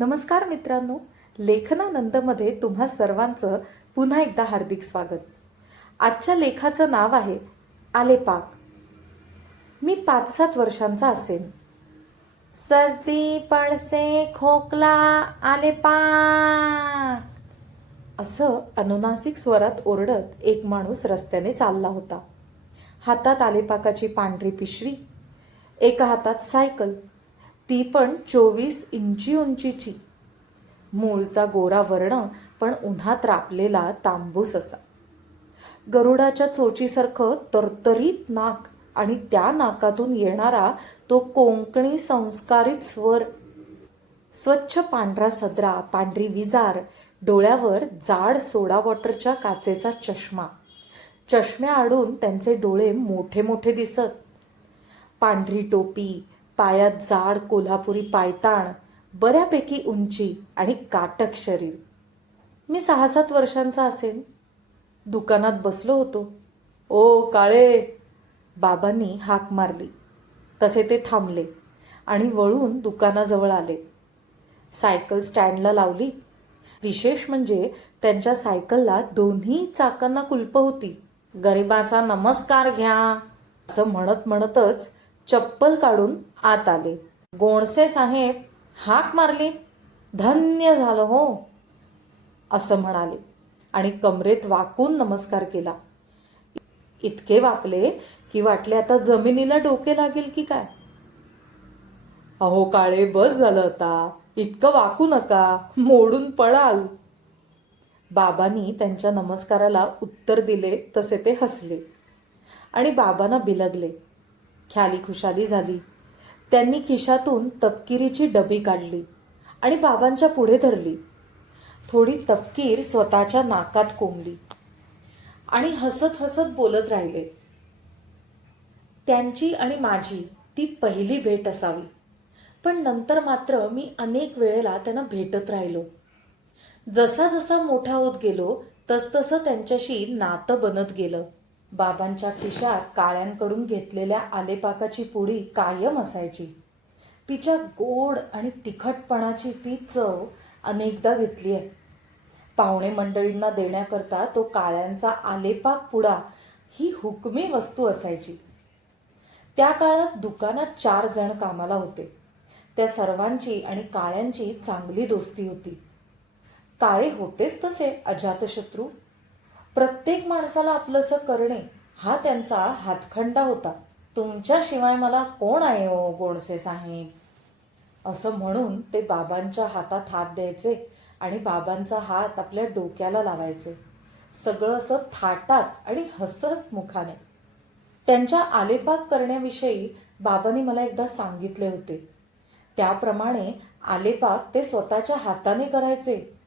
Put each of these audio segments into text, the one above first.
नमस्कार मित्रांनो लेखनानंदमध्ये तुम्हा सर्वांचं पुन्हा एकदा हार्दिक स्वागत. आजच्या लेखाचं नाव आहे आलेपाक मी पाच सात वर्षांचा असेन. सर्दी पळसे खोकला आलेपाक असं अनुनासिक स्वरात ओरडत एक माणूस रस्त्याने चालला होता. हातात आलेपाकाची पांढरी पिशवी एका हातात सायकल ती पण चोवीस इंची उंचीची. मूळचा गोरा वर्ण पण उन्हात रापलेला तांबूस असा. गरुडाच्या चोचीसारखं तरतरीत नाक आणि त्या नाकातून येणारा तो कोंकणी संस्कारित स्वर. स्वच्छ पांढरा सदरा पांढरी विजार डोळ्यावर जाड सोडा वॉटरच्या काचेचा चष्मा. चष्म्याआडून त्यांचे डोळे मोठे मोठे दिसत. पांढरी टोपी पायात जाड कोल्हापुरी पायताण बऱ्यापैकी उंची आणि काटक शरीर. मी सहा सात वर्षांचा असेल दुकानात बसलो होतो. ओ काळे! बाबांनी हाक मारली. तसे ते थांबले आणि वळून दुकानाजवळ आले. सायकल स्टँडला लावली. विशेष म्हणजे त्यांच्या सायकलला दोन्ही चाकांना कुलप होती. गरिबाचा नमस्कार घ्या असं म्हणत म्हणतच चप्पल काढून आत आले. गोणसे साहेब हाक मारली धन्य झालं हो असं म्हणाले. आणि कमरेत वाकून नमस्कार केला. इतके वाकले की वाटले आता जमिनीला डोके लागेल की काय? अहो काळे बस झालं आता. इतकं वाकू नका. मोडून पडाल बाबांनी त्यांच्या नमस्काराला उत्तर दिले तसे ते हसले. आणि बाबांना बिलगले. ख्याली खुशाली झाली. त्यांनी खिशातून तपकिरीची डबी काढली आणि बाबांच्या पुढे धरली. थोडी तपकीर स्वतःच्या नाकात कोंबली आणि हसत हसत बोलत राहिले. त्यांची आणि माझी ती पहिली भेट असावी. पण नंतर मात्र मी अनेक वेळेला त्यांना भेटत राहिलो. जसा जसा मोठा होत गेलो तसतसं त्यांच्याशी नातं बनत गेलं. बाबांच्या खिशात काळ्यांकडून घेतलेल्या आलेपाकाची पुडी कायम असायची. तिच्या गोड आणि तिखटपणाची ती चव अनेकदा घेतली आहे पाहुणे मंडळींना देण्याकरता तो काळ्यांचा आलेपाक पुडा ही हुकमी वस्तू असायची. त्या काळात दुकानात चार जण कामाला होते. त्या सर्वांची आणि काळ्यांची चांगली दोस्ती होती. काळे होतेच तसे अजातशत्रू. प्रत्येक माणसाला आपलंसं करणे हा त्यांचा हातखंडा होता. तुमच्याशिवाय मला कोण आहे ओ गोडसे साहेब? असं म्हणून ते बाबांच्या हातात हात द्यायचे आणि बाबांचा हात आपल्या डोक्याला लावायचे. सगळं असं थाटात आणि हसत मुखाने. त्यांच्या आलेपाक करण्याविषयी बाबांनी मला एकदा सांगितले होते. त्याप्रमाणे आलेपाक ते स्वतःच्या हाताने करायचे.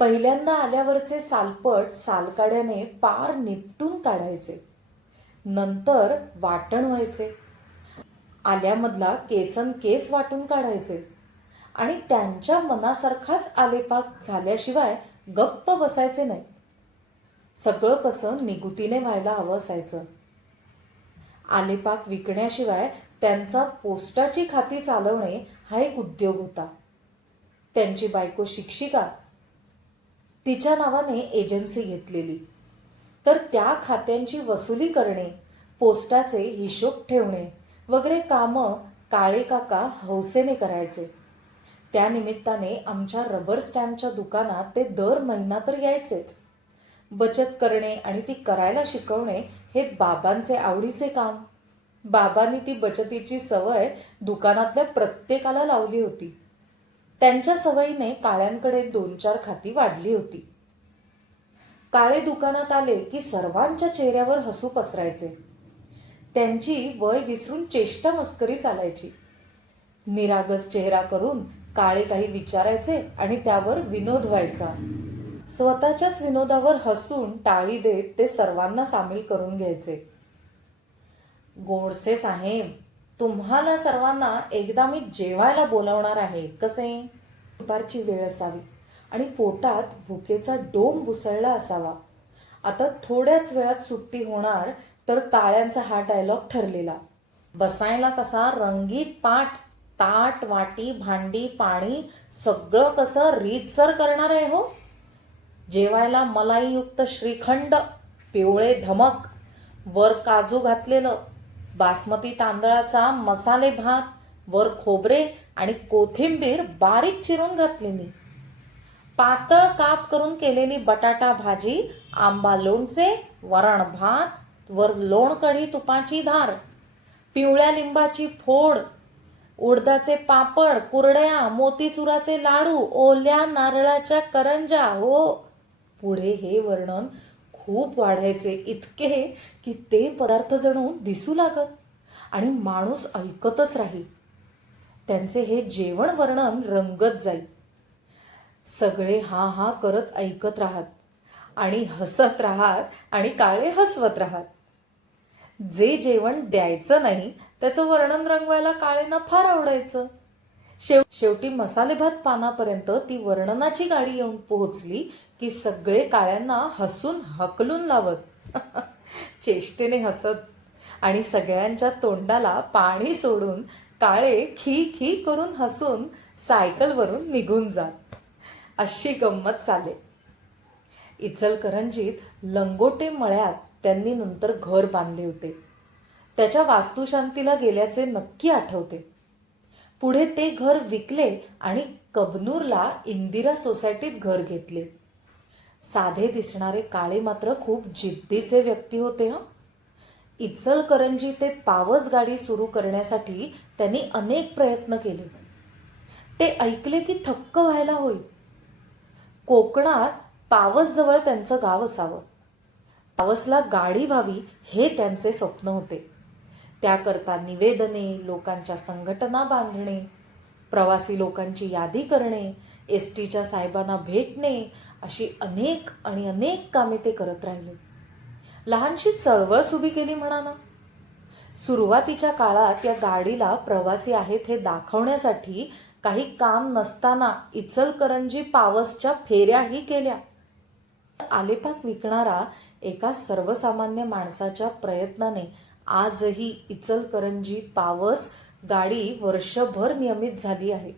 पहिल्यांदा आल्यावरचे सालपट सालकाड्याने पार निपटून काढायचे. नंतर वाटण व्हायचे. आल्यामधला केसन केस वाटून काढायचे. आणि त्यांच्या मनासारखाच आलेपाक झाल्याशिवाय गप्प बसायचे नाही. सगळं कसं निगुतीने व्हायला हवं असायचं. आलेपाक विकण्याशिवाय त्यांचा पोस्टाची खाती चालवणे हा एक उद्योग होता. त्यांची बायको शिक्षिका तिच्या नावाने एजन्सी घेतलेली. तर त्या खात्यांची वसुली करणे पोस्टाचे हिशोब ठेवणे वगैरे कामं काळे काका हौसेने करायचे. त्यानिमित्ताने आमच्या रबर स्टॅम्पच्या दुकानात ते दर महिना तर यायचेच. बचत करणे आणि ती करायला शिकवणे हे बाबांचे आवडीचे काम. बाबांनी ती बचतीची सवय दुकानातल्या प्रत्येकाला लावली होती. त्यांच्या सवयीने काळ्यांकडे दोन चार खाती वाढली होती. काळे दुकानात आले की सर्वांच्या चेहऱ्यावर हसू पसरायचे. त्यांची वय विसरून चेष्टा मस्करी चालायची. निरागस चेहरा करून काळे काही विचारायचे आणि त्यावर विनोद व्हायचा. स्वतःच्याच विनोदावर हसून टाळी देत ते सर्वांना सामील करून घ्यायचे. गोडसे साहेब तुम्हाला सर्वांना एकदा मी जेवायला बोलावणार आहे. कसे? दुपारची वेळ असावी आणि पोटात भुकेचा डोंब उसळला असावा. आता थोड्याच वेळात सुट्टी होणार तर काळ्यांचा हा डायलॉग ठरलेला. बसायला कसा रंगीत पाठ ताट वाटी भांडी पाणी सगळं कसं रीतसर करणार आहे हो? जेवायला मलाईयुक्त श्रीखंड पिवळे धमक वर काजू घातलेलं बासमती तांदळाचा मसाले भात वर खोबरे आणि कोथिंबीर बारीक चिरून घातलेली. पातळ काप करून केलेली बटाटा भाजी आंबा लोणचे वरण भात वर लोणकढी तुपाची धार पिवळ्या लिंबाची फोड उडदाचे पापड कुरड्या मोतीचुराचे लाडू ओल्या नारळाच्या करंजा हो. पुढे हे वर्णन खूप वाढायचे इतके की ते पदार्थ जणू दिसू लागत आणि माणूस ऐकतच राहील. त्यांचे हे जेवण वर्णन रंगत जाईल. सगळे हा हा करत ऐकत राहत आणि हसत राहत आणि काळे हसवत राहत. जे जेवण द्यायचं नाही त्याचं वर्णन रंगवायला काळेंना फार आवडायचं. शेव शेवटी मसाले भात पानापर्यंत ती वर्णनाची गाडी येऊन पोहोचली की सगळे काळ्यांना हसून हकलून लावत. चेष्टेने हसत. आणि सगळ्यांच्या तोंडाला पाणी सोडून काळे खी खी करून हसून सायकलवरून निघून जात. अशी गंमत चाले. इचलकरंजीत लंगोटे मळ्यात त्यांनी नंतर घर बांधले होते. त्याच्या वास्तुशांतीला गेल्याचे नक्की आठवते. पुढे ते घर विकले आणि कबनूरला इंदिरा सोसायटीत घर घेतले. साधे दिसणारे काळे मात्र खूप जिद्दीचे व्यक्ती होते हं. इचलकरंजी ते पावस गाडी सुरू करण्यासाठी त्यांनी अनेक प्रयत्न केले. ते ऐकले की थक्क व्हायला होईल कोकणात पावसजवळ त्यांचं गाव असावं. पावसला गाडी व्हावी हे त्यांचे स्वप्न होते. त्याकरता निवेदने लोकांच्या संघटना बांधणे प्रवासी लोकांची यादी करणे एस टीच्या साहेबांना भेटणे अशी अनेक आणि अनेक कामे ते करत राहिले. लहानशी चळवळच उभी केली म्हणा ना. सुरुवातीच्या काळात या गाडीला प्रवासी आहेत हे दाखवण्यासाठी काही काम नसताना इचलकरंजी पावसच्या फेऱ्याही केल्या. आलेपाक विकणारा एका सर्वसामान्य माणसाच्या प्रयत्नाने आजही इचलकरंजी पावस गाडी वर्षभर नियमित झाली आहे.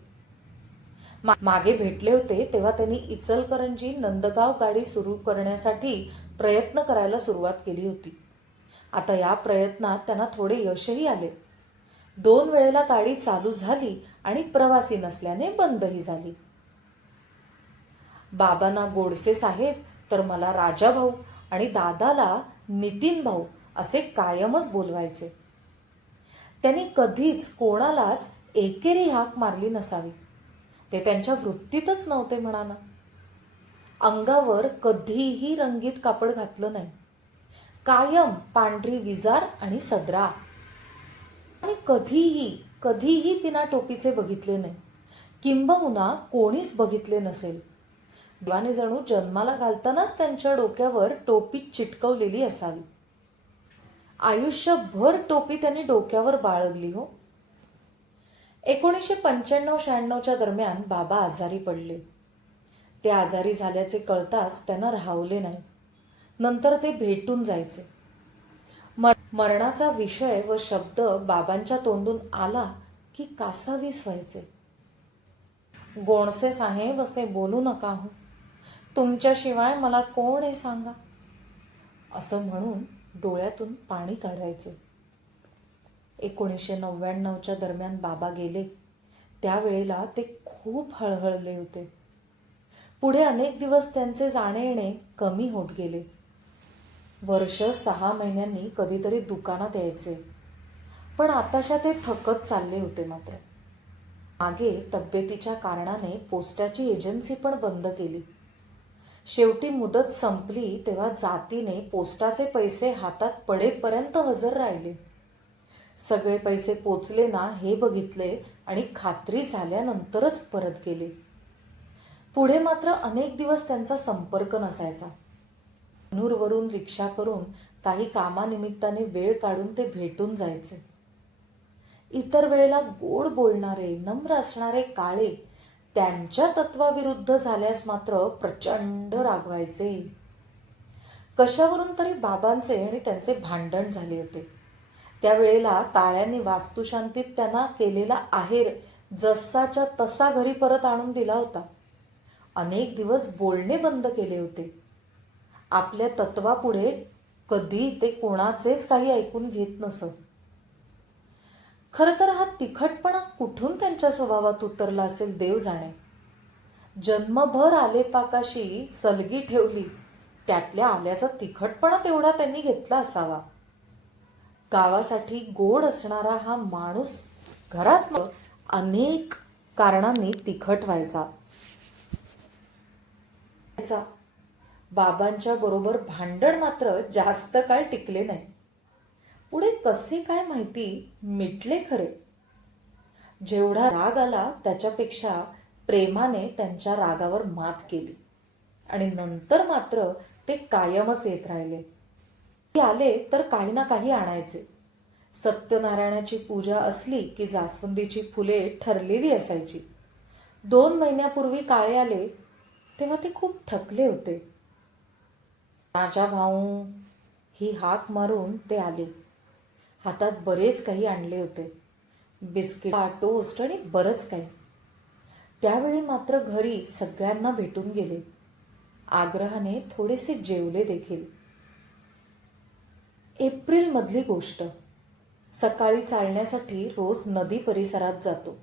मागे भेटले होते तेव्हा त्यांनी इचलकरंजी नंदगाव गाडी सुरू करण्यासाठी प्रयत्न करायला सुरुवात केली होती. आता या प्रयत्नात त्यांना थोडे यशही आले. दोन वेळेला गाडी चालू झाली आणि प्रवासी नसल्याने बंदही झाली. बाबांना गोडसे साहेब तर मला राजा भाऊ आणि दादाला नितीन भाऊ असे कायमच बोलवायचे. त्यांनी कधीच कोणालाच एकेरी हाक मारली नसावी. ते त्यांच्या वृत्तीतच नव्हते म्हणाना. अंगावर कधीही रंगीत कापड घातलं नाही. कायम पांढरी विजार आणि सदरा. आणि कधीही कधीही बिना टोपीचे बघितले नाही. किंबहुना कोणीच बघितले नसेल. देवाने जणू जन्माला घालतानाच त्यांच्या डोक्यावर टोपी चिटकवलेली असावी. आयुष्यभर टोपी त्यांनी डोक्यावर बाळगली हो. एकोणीसशे पंच्याण्णव शहाण्णवच्या दरम्यान बाबा आजारी पडले. ते आजारी झाल्याचे कळताच त्यांना राहवले नाही. नंतर ते भेटून जायचे. मर- मरणाचा विषय व शब्द बाबांच्या तोंडून आला की कासावीस व्हायचे. गोणसे साहेब असे बोलू नका हो. तुमच्याशिवाय मला कोण आहे सांगा? असं म्हणून डोळ्यातून पाणी काढायचे. एकोणीसशे नव्याण्णवच्या दरम्यान बाबा गेले. त्यावेळेला ते खूप हळहळले होते. पुढे अनेक दिवस त्यांचे जाणे येणे कमी होत गेले. वर्ष सहा महिन्यांनी कधीतरी दुकानात यायचे. पण आताशा ते थकत चालले होते मात्र. मागे तब्येतीच्या कारणाने पोस्टाची एजन्सी पण बंद केली. शेवटी मुदत संपली तेव्हा जातीने पोस्टाचे पैसे हातात पडेपर्यंत हजर राहिले. सगळे पैसे पोचले ना हे बघितले आणि खात्री झाल्यानंतरच परत गेले. पुढे मात्र अनेक दिवस त्यांचा संपर्क नसायचा. नूरवरून रिक्षा करून काही कामानिमित्ताने वेळ काढून ते भेटून जायचे. इतर वेळेला गोड बोलणारे नम्र असणारे काळे त्यांच्या तत्वाविरुद्ध झाल्यास मात्र प्रचंड रागवायचे. कशावरून तरी बाबांचे आणि त्यांचे भांडण झाले होते. त्यावेळेला काळ्यांनी वास्तुशांतीत त्यांना केलेला आहेर जसाच्या तसा घरी परत आणून दिला होता. अनेक दिवस बोलणे बंद केले होते. आपल्या तत्वापुढे कधी ते कोणाचेच काही ऐकून घेत नसत. खरं तर हा तिखटपणा कुठून त्यांच्या स्वभावात उतरला असेल देव जाणे. जन्मभर आलेपाकाशी सलगी ठेवली त्यातल्या आल्याचा तिखटपणा तेवढा त्यांनी घेतला असावा. गावासाठी गोड असणारा हा माणूस घरात अनेक कारणांनी तिखट व्हायचा व्हायचा. बाबांच्या बरोबर भांडण मात्र जास्त काळ टिकले नाही. पुढे कसे काय माहिती मिटले खरे? जेवढा राग आला त्याच्यापेक्षा प्रेमाने त्यांच्या रागावर मात केली. आणि नंतर मात्र ते कायमच येत राहिले. ते आले तर काही ना काही आणायचे. सत्यनारायणाची पूजा असली की जास्वंदीची फुले ठरलेली असायची. दोन महिन्यापूर्वी काळे आले तेव्हा ते खूप थकले होते. राजा भाऊ ही हाक मारून ते आले. हातात बरेच काही आणले होते. बिस्किट टोस्ट आणि बरंच काही. त्यावेळी मात्र घरी सगळ्यांना भेटून गेले. आग्रहाने थोडेसे जेवले देखील. एप्रिल मधली गोष्ट. सकाळी चालण्यासाठी रोज नदी परिसरात जातो.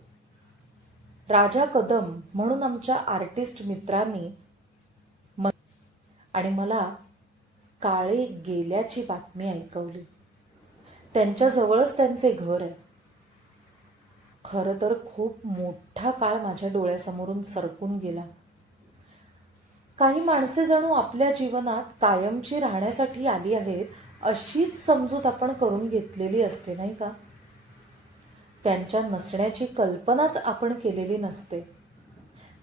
राजा कदम म्हणून आमच्या आर्टिस्ट मित्रांनी आणि मला काळे गेल्याची बातमी ऐकवली. त्यांच्याजवळच त्यांचे घर आहे. खरं तर खूप मोठा काळ माझ्या डोळ्यासमोरून सरकून गेला. काही माणसे जणू आपल्या जीवनात कायमची राहण्यासाठी आली आहेत अशीच समजूत आपण करून घेतलेली असते नाही का? त्यांच्या नसण्याची कल्पनाच आपण केलेली नसते.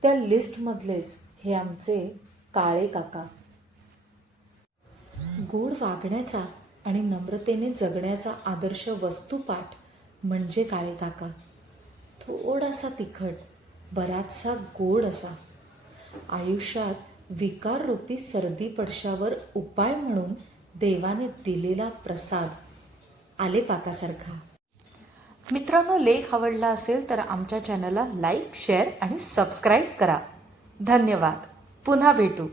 त्या लिस्टमधलेच हे आमचे काळे काका. गोड वागण्याचा आणि नम्रतेने जगण्याचा आदर्श वस्तुपाठ म्हणजे काळे काका. थोडासा तिखट बराचसा गोड असा. आयुष्यात विकाररूपी सर्दी पडशावर उपाय म्हणून देवाने दिलेला प्रसाद आले पाकासारखा. मित्रांनो लेख आवडला असेल तर आमच्या चॅनलला लाईक शेअर आणि सबस्क्राईब करा. धन्यवाद. पुन्हा भेटू.